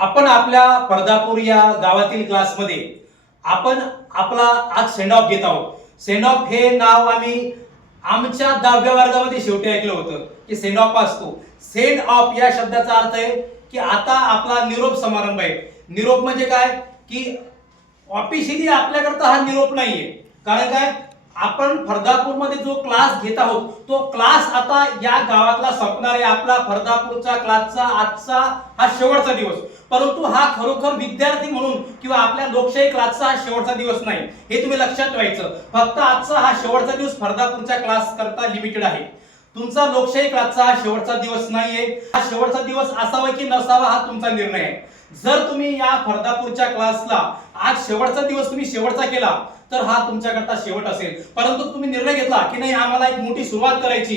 आपण आपल्या पर्दापूर या गावातील क्लासमध्ये आपण आपला आज सेंड ऑफ घेत आहोत. सेंड ऑफ हे नाव आम्ही आमच्या 10व्या वर्गामध्ये शेवटी ऐकलं होतं की सेंड ऑफ असतो. सेंड ऑफ या शब्दाचा अर्थ आहे की आता आपला निरोप समारंभ आहे. निरोप म्हणजे काय की ऑफिशियली आपल्याकरता हा निरोप नाहीये. कारण काय, आपण फरदापूरमध्ये जो क्लास घेत आहोत तो क्लास आता या गावातला संपणार आहे. आपला फरदापूरचा क्लासचा आजचा हा शेवटचा दिवस. परंतु हा खरोखर विद्यार्थी म्हणून किंवा आपल्या लोकशाही क्लासचा हा शेवटचा दिवस नाही, हे तुम्ही लक्षात ठेवायचं. फक्त आजचा हा शेवटचा दिवस फरदापूरच्या क्लास करता लिमिटेड आहे. तुमचा लोकशाही क्लासचा हा शेवटचा दिवस नाहीये. हा शेवटचा दिवस असावा की नसावा हा तुमचा निर्णय आहे. जर तुम्ही या फरदापूरच्या क्लासला आज शेवटचा दिवस तुम्ही शेवटचा केला तर हा तुमच्याकरता शेवट असेल. परंतु तुम्ही निर्णय घेतला की नाही, आम्हाला एक मोठी सुरुवात करायची,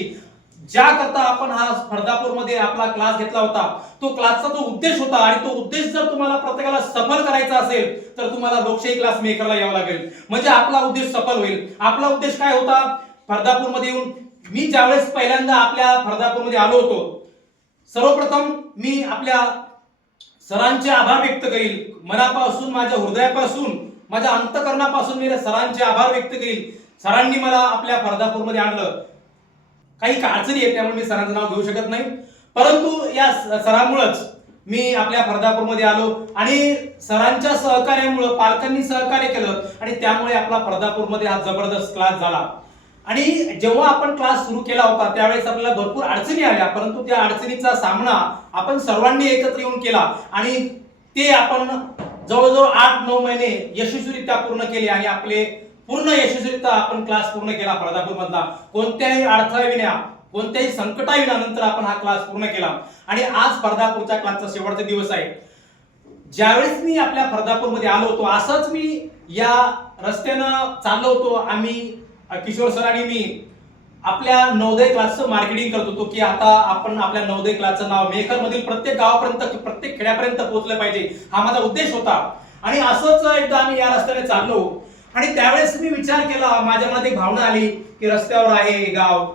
ज्या करता आपण हा फरदापूरमध्ये आपला क्लास घेतला होता, तो क्लासचा जो उद्देश होता आणि तो उद्देश जर तुम्हाला प्रत्येकाला सफल करायचा असेल तर तुम्हाला लोकशाही क्लास मेकरला यावं लागेल. म्हणजे आपला उद्देश सफल होईल. आपला उद्देश काय होता? फरदापूरमध्ये येऊन मी ज्यावेळेस पहिल्यांदा आपल्या फरदापूरमध्ये आलो होतो, सर्वप्रथम मी आपल्या सरांचे आभार व्यक्त करील. मनापासून, माझ्या हृदयापासून, माझ्या अंतःकरणापासून मी सरांचे आभार व्यक्त करील. सरांनी मला आपल्या फरदापूरमध्ये आणलं. काही अडचणी आहेत त्यामुळे मी सरांचं नाव घेऊ शकत नाही, परंतु या सरांमुळेच मी आपल्या फरदापूरमध्ये आलो आणि सरांच्या सहकार्यामुळे, पालकांनी सहकार्य केलं आणि त्यामुळे आपला फरदापूरमध्ये हा जबरदस्त क्लास झाला. आणि जेव्हा आपण क्लास सुरू केला होता त्यावेळेस आपल्याला भरपूर अडचणी आल्या, परंतु त्या अडचणीचा सामना आपण सर्वांनी एकत्र येऊन केला आणि ते आपण जवळजवळ 8-9 महिने यशस्वीरित्या पूर्ण केले आणि आपले पूर्ण यशस्वीरित्या आपण क्लास पूर्ण केला. फरदापूर मधला कोणत्याही अडथळ्याविना, कोणत्याही संकटाविना नंतर आपण हा क्लास पूर्ण केला आणि आज फरदापूरच्या क्लासचा शेवटचा दिवस आहे. ज्यावेळेस मी आपल्या फरदापूरमध्ये आलो होतो, असंच मी या रस्त्यानं चाललो होतो. आम्ही किशोर सर आणि मी आपल्या नवोदय क्लासचं मार्केटिंग करत होतो की आता आपण आपल्या नवोदय क्लासचं नाव मेकर मधील प्रत्येक गावापर्यंत, प्रत्येक खेड्यापर्यंत पोहोचलं पाहिजे, हा माझा उद्देश होता. आणि असंच एकदा आम्ही या रस्त्याने चाललो आणि त्यावेळेस मी विचार केला, माझ्या मनात एक भावना आली की रस्त्यावर आहे गाव,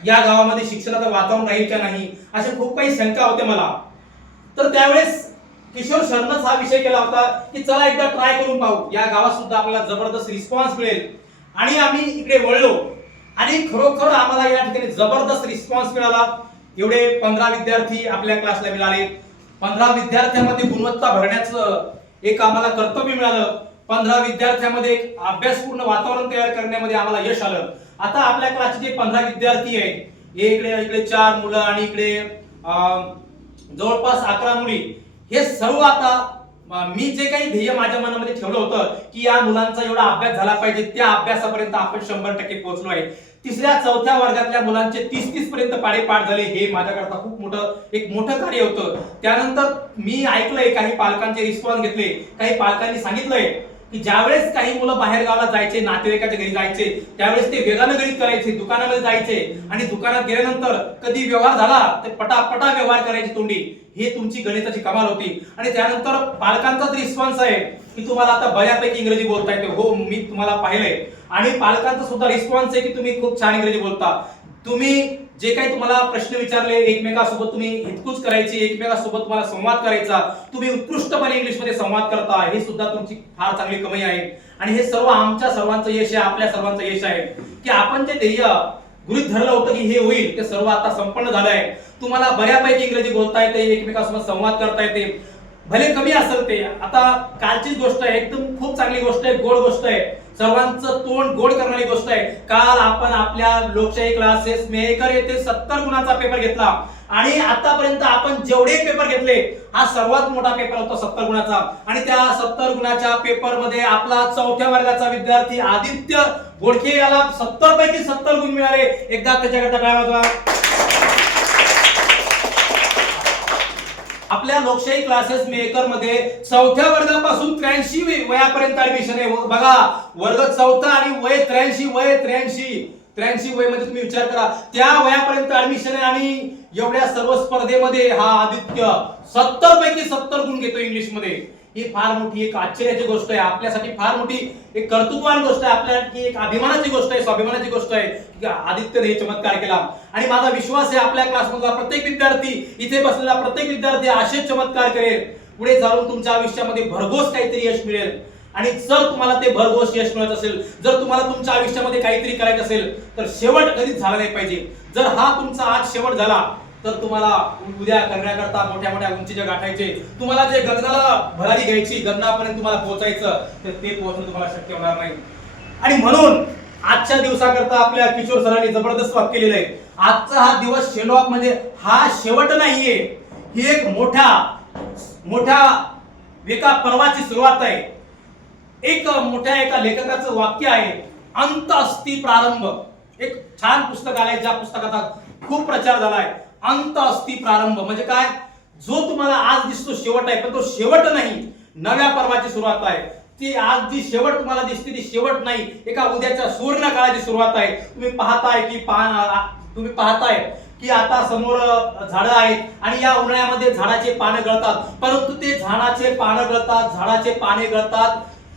या गावामध्ये शिक्षणाचं वातावरण राहील का नाही, अशा खूप काही शंका होत्या मला. तर त्यावेळेस किशोर सरनच हा विषय केला होता की चला एकदा ट्राय करून पाहू, या गावात सुद्धा आपल्याला जबरदस्त रिस्पॉन्स मिळेल. आणि आम्ही इकडे वळलो आणि खरोखर आम्हाला या ठिकाणी जबरदस्त रिस्पॉन्स मिळाला. एवढे 15 विद्यार्थी आपल्या क्लासला मिळाले. 15 विद्यार्थ्यांमध्ये गुणवत्ता भरण्याचं एक आम्हाला कर्तव्य मिळालं. 15 विद्यार्थ्यांमध्ये एक अभ्यासपूर्ण वातावरण तयार करण्यामध्ये आम्हाला यश आलं. आता आपल्या क्लासचे जे 15 विद्यार्थी आहेत, इकडे 4 मुलं आणि इकडे जवळपास 11 मुली, हे सर्व आता मी जे काही ध्येय माझ्या मनामध्ये ठेवलं होतं की या मुलांचा एवढा अभ्यास झाला पाहिजे, त्या अभ्यासापर्यंत आपण 100% पोहोचलो आहे. 3ऱ्या-4थ्या वर्गातल्या मुलांचे 30 पर्यंत पाढे-पाठ झाले. हे माझ्याकरता खूप मोठं कार्य होतं. त्यानंतर मी ऐकलंय, काही पालकांचे रिस्पॉन्स घेतले. काही पालकांनी सांगितलंय की ज्यावेळेस काही मुलं बाहेर गावाला जायचे, नातेवाईकाच्या घरी जायचे, त्यावेळेस ते वेगानं गणित करायचे, दुकानामध्ये जायचे आणि दुकानात गेल्यानंतर कधी व्यवहार झाला तर पटापटा व्यवहार करायची तोंडी. हे तुमची गणिताची कमाल होती. आणि त्यानंतर पालकांचाच रिस्पॉन्स आहे की तुम्हाला आता बऱ्यापैकी इंग्रजी बोलता येते. हो, मी तुम्हाला पाहिलंय. आणि पालकांचा सुद्धा रिस्पॉन्स आहे की तुम्ही खूप छान इंग्रजी बोलता. तुम्ही जे काही तुम्हाला प्रश्न विचारले, एकमेकांसोबत तुम्ही हितकूच करायची, एकमेकांसोबत तुम्हाला संवाद करायचा, तुम्ही उत्कृष्टपणे इंग्लिशमध्ये संवाद करता, हे सुद्धा तुमची फार चांगली कमाई आहे. आणि हे सर्व आमच्या सर्वांचं यश आहे, आपल्या सर्वांचं यश आहे की आपण जे ध्येय गृहीत धरलं होतं की हे होईल, ते सर्व आता संपन्न झालंय. तुम्हाला बऱ्यापैकी इंग्रजी बोलता येते, एकमेकांसोबत संवाद करता येते, भले कमी असेल ते. आता कालचीच गोष्ट आहे, एकदम खूप चांगली गोष्ट आहे, गोड गोष्ट आहे, सर्वांचं तोंड गोड करणारी गोष्ट आहे. काल आपण आपल्या लोकशाही क्लासेस मेहकर येथे 70 गुणांचा पेपर घेतला आणि आतापर्यंत आपण जेवढे पेपर घेतले, हा सर्वात मोठा पेपर होता 70 गुणाचा. आणि त्या 70 गुणाच्या पेपर मध्ये आपला 4थ्या वर्गाचा विद्यार्थी आदित्य बोडके याला 70 पैकी 70 गुण मिळाले. एकदा त्याच्याकरता काय वाजवा. आपल्या लोकशाही क्लासेस मेकर मध्ये 4थ्या वर्गापासून 83 वयापर्यंत ऍडमिशन आहे. बघा, वर्ग 4था आणि वय 83 वय मध्ये तुम्ही विचार करा, त्या वयापर्यंत ऍडमिशन आहे. आणि एवढ्या सर्व स्पर्धेमध्ये हा आदित्य 70 पैकी 70 गुण घेतो इंग्लिश मध्ये. ही फार मोठी एक आश्चर्याची गोष्ट आहे, आपल्यासाठी फार मोठी एक कर्तृत्वान गोष्ट आहे, आपल्यासाठी एक अभिमानाची गोष्ट आहे, स्वाभिमानाची गोष्ट आहे की आदित्यने हे चमत्कार केला. आणि माझा विश्वास आहे आपल्या क्लासमधला प्रत्येक विद्यार्थी, इथे बसलेला प्रत्येक विद्यार्थी असेच चमत्कार करेल. पुढे जाऊन तुमच्या आयुष्यामध्ये भरघोस काहीतरी यश मिळेल. आणि जर तुम्हाला ते भरघोस यश मिळत असेल, जर तुम्हाला तुमच्या आयुष्यामध्ये काहीतरी करायचं असेल, तर शेवट कधीच झाला नाही पाहिजे. जर हा तुमचा आज शेवट झाला तर तुम्हाला उद्या करण्याकरता मोठ्या मोठ्या उंचीच्या गाठायचे, तुम्हाला जे गगनाला भरारी घ्यायची, गगनापर्यंत तुम्हाला पोहोचायचं, तर ते पोहोचणं तुम्हाला शक्य होणार नाही. आणि म्हणून आजच्या दिवसाकरता आपल्या किशोर सरांनी जबरदस्त वाक्य लिहिलंय आहे. आजचा हा दिवस शेंडॉक म्हणजे हा शेवट नाहीये, ही एक मोठ्या एका पर्वाची सुरुवात आहे. एक मोठ्या एका लेखकाचं वाक्य आहे, अंत अस्ति प्रारंभ. एक छान पुस्तक आलंय, ज्या पुस्तकाचा खूप प्रचार झालाय. अंत अस्ति प्रारंभ म्हणजे काय? जो तुम्हाला आज दिसतो शेवट आहे, पण तो शेवट नाही, नव्या पर्वाची सुरुवात आहे. ती आज जी शेवट तुम्हाला दिसते ती शेवट नाही, एका उद्याच्या सुवर्ण काळाची सुरुवात आहे. तुम्ही पाहताय की आता समोर झाडं आहेत आणि या उन्हाळ्यामध्ये झाडाचे पानं गळतात, परंतु ते झाडाचे पाने गळतात,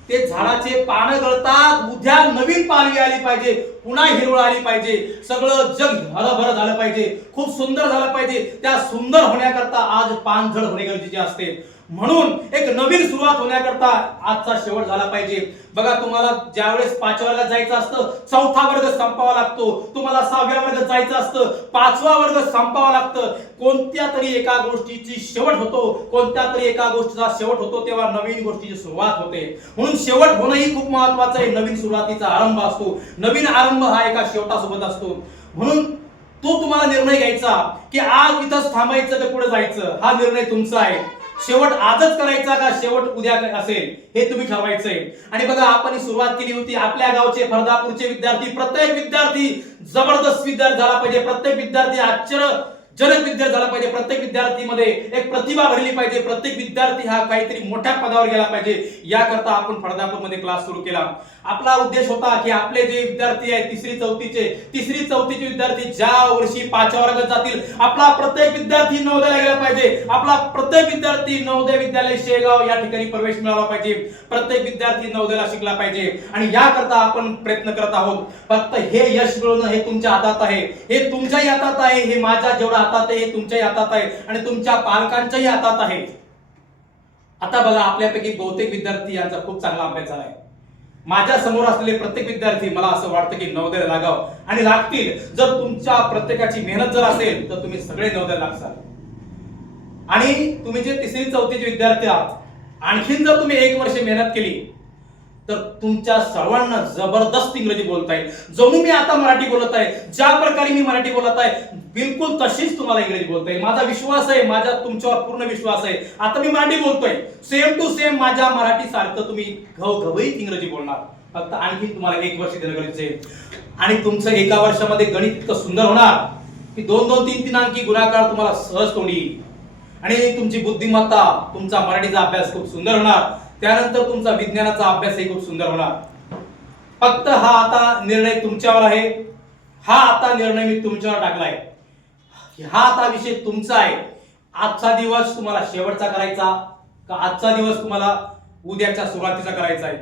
ते झाडाचे पानं गळतात. उद्या नवीन पालवी आली पाहिजे, पुन्हा हिरवळ आली पाहिजे, सगळं जग हरभर झालं पाहिजे, खूप सुंदर झालं पाहिजे. त्या सुंदर होण्याकरता आज पानझड होणे गरजेचे असते. म्हणून एक नवीन सुरुवात होण्याकरता आजचा शेवट झाला पाहिजे. बघा, तुम्हाला ज्यावेळेस 5व्या वर्गात जायचं असतं 4था वर्ग संपवावा लागतो, तुम्हाला 6व्या वर्गात जायचं असतं 5वा वर्ग संपवावा लागतं. कोणत्या तरी एका गोष्टीची शेवट होतो, कोणत्या तरी एका गोष्टीचा शेवट होतो, तेव्हा नवीन गोष्टीची सुरुवात होते. म्हणून शेवट होणं ही खूप महत्वाचं आहे. नवीन सुरुवातीचा आरंभ असतो, नवीन आरंभ हा एका शेवटासोबत असतो. म्हणून तो तुम्हाला निर्णय घ्यायचा की आज इथंच थांबायचं का पुढे जायचं, हा निर्णय तुमचा आहे. शेवट आजच करायचा का शेवट उद्या असेल, हे तुम्ही ठरवायचंय. आणि बघा, आपण ही सुरुवात केली होती. आपल्या गावचे फरदापूरचे विद्यार्थी, प्रत्येक विद्यार्थी जबरदस्त विद्यार्थी झाला पाहिजे, प्रत्येक विद्यार्थी आश्चर्यजनक विद्यार्थी झाला पाहिजे, प्रत्येक विद्यार्थीमध्ये एक प्रतिभा भरली पाहिजे, प्रत्येक विद्यार्थी हा काहीतरी मोठ्या पदावर गेला पाहिजे. याकरता आपण फरदापूरमध्ये क्लास सुरू केला. आपला उद्देश होता की आपले जे विद्यार्थी आहेत तिसरी चौथीचे विद्यार्थी ज्या वर्षी 5व्या वर्गात जातील, आपला प्रत्येक विद्यार्थी नवोदयाला गेला पाहिजे, आपला प्रत्येक विद्यार्थी नवोदय विद्यालय शेगाव या ठिकाणी प्रवेश मिळाला पाहिजे, प्रत्येक विद्यार्थी नवोदयाला शिकला पाहिजे. आणि याकरता आपण प्रयत्न करत आहोत. फक्त हे यश मिळवणं हे तुमच्या हातात आहे, हे तुमच्याही हातात आहे, हे माझ्या जेवढं हातात आहे हे तुमच्याही हातात आहे आणि तुमच्या पालकांच्याही हातात आहे. आता बघा, आपल्यापैकी बहुतेक विद्यार्थी यांचा खूप चांगला अभ्यास झालाय. माझ्या समोर असलेले प्रत्येक विद्यार्थी मला असं वाटतं की नवोदयाला लागावं आणि लागतील. जर तुमच्या प्रत्येकाची मेहनत जर असेल तर तुम्ही सगळे नवोदयाला लागसाल. आणि तुम्ही जे तिसरी चौथीचे विद्यार्थी आहात, आणखीन जर तुम्ही 1 वर्ष मेहनत केली तर तुमच्या सर्वांना जबरदस्त इंग्रजी बोलता येईल. जणू मी आता मराठी बोलत आहे, ज्या प्रकारे मी मराठी बोलत आहे बिलकुल तशीच तुम्हाला इंग्रजी बोलता येईल. माझा विश्वास आहे, माझा तुमच्यावर पूर्ण विश्वास आहे. आता मी मराठी बोलतोय, सेम टू सेम माझ्या मराठी सारखं तुम्ही घवघवीत इंग्रजी बोलणार. फक्त आणखी तुम्हाला 1 वर्ष देणं गरजेचं आहे. आणि तुमचं 1 वर्षामध्ये गणित इतकं सुंदर होणार की 2-2, 3-3 अंकी गुणाकार तुम्हाला सहज तोंडी येईल. आणि तुमची बुद्धिमत्ता, तुमचा मराठीचा अभ्यास खूप सुंदर होणार. त्यानंतर तुमचा विज्ञानाचा अभ्यासही खूप सुंदर होणार. फक्त हा आता निर्णय तुमच्यावर आहे, हा आता निर्णय मी तुमच्यावर टाकलाय, हा आता विषय तुमचा आहे. आजचा दिवस तुम्हाला शेवटचा करायचा का आजचा दिवस तुम्हाला उद्याच्या सुरुवातीचा करायचा आहे,